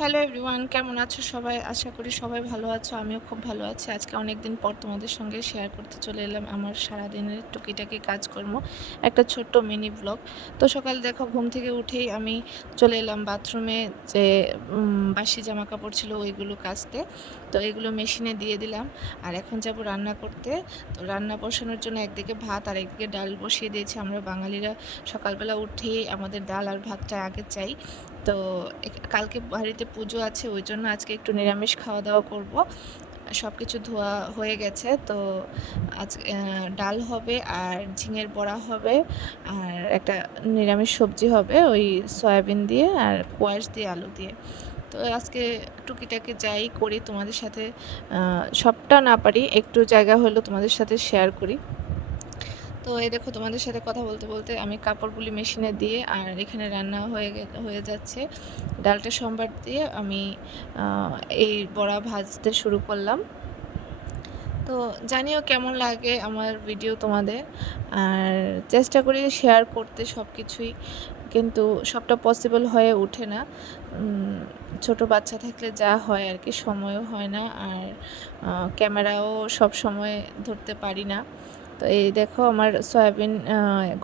Hello everyone কেমন আছো সবাই? আশা করি সবাই ভালো আছো। আমিও খুব ভালো আছি। আজকে অনেক দিন পর তোমাদের সঙ্গে শেয়ার করতে চলে এলাম আমার সারাদিনের টুকিটাকি কাজকর্ম। একটা ছোট্ট মিনি ব্লগ তো সকাল দেখো, ঘুম থেকে উঠেই আমি চলে এলাম বাথরুমে যে বাসি জামা কাপড় ছিল ওইগুলো কাচতে। তো এগুলো মেশিনে দিয়ে দিলাম। আর এখন যাব রান্না করতে। তো রান্না বসানোর জন্য একদিকে ভাত আর একদিকে ডাল বসিয়ে দিয়েছি। আমরা বাঙালিরা সকালবেলা উঠেই আমাদের ডাল আর ভাতটা আগে চাই। তো কালকে বাড়িতে পুজো আছে, ওই জন্য আজকে একটু নিরামিষ খাওয়া দাওয়া করব। সব কিছু ধোয়া হয়ে গেছে, তো আজ ডাল হবে আর ঝিঙের বড়া হবে আর একটা নিরামিষ সবজি হবে, ওই সয়াবিন দিয়ে আর কোয়াশ দিয়ে আলু দিয়ে। তো আজকে টুকিটাকি যাই করি তোমাদের সাথে সবটা না পারি, একটু জায়গা হলেও তোমাদের সাথে শেয়ার করি। তো এই দেখো তোমাদের সাথে কথা বলতে বলতে আমি কাপড়গুলি মেশিনে দিয়ে আর এখানে রান্না হয়ে হয়ে যাচ্ছে। ডালটা সোমবার দিয়ে আমি এই বড়া ভাজতে শুরু করলাম। তো জানিও কেমন লাগে আমার ভিডিও তোমাদের? আর চেষ্টা করি শেয়ার করতে সব কিছুই কিন্তু সবটা পসিবল হয়ে ওঠে না। ছোট বাচ্চা থাকলে যা হয় আর কি, সময়ও হয় না। আর ক্যামেরাও সব সময় ধরতে পারি না। তো এই দেখো আমার সয়াবিন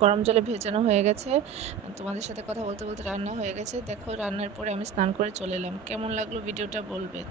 গরম জলে ভেজানো হয়ে গেছে। তোমাদের সাথে কথা বলতে বলতে রান্না হয়ে গেছে। দেখো রান্নার পরে আমি স্নান করে চলে এলাম। কেমন লাগল ভিডিওটা বলবে?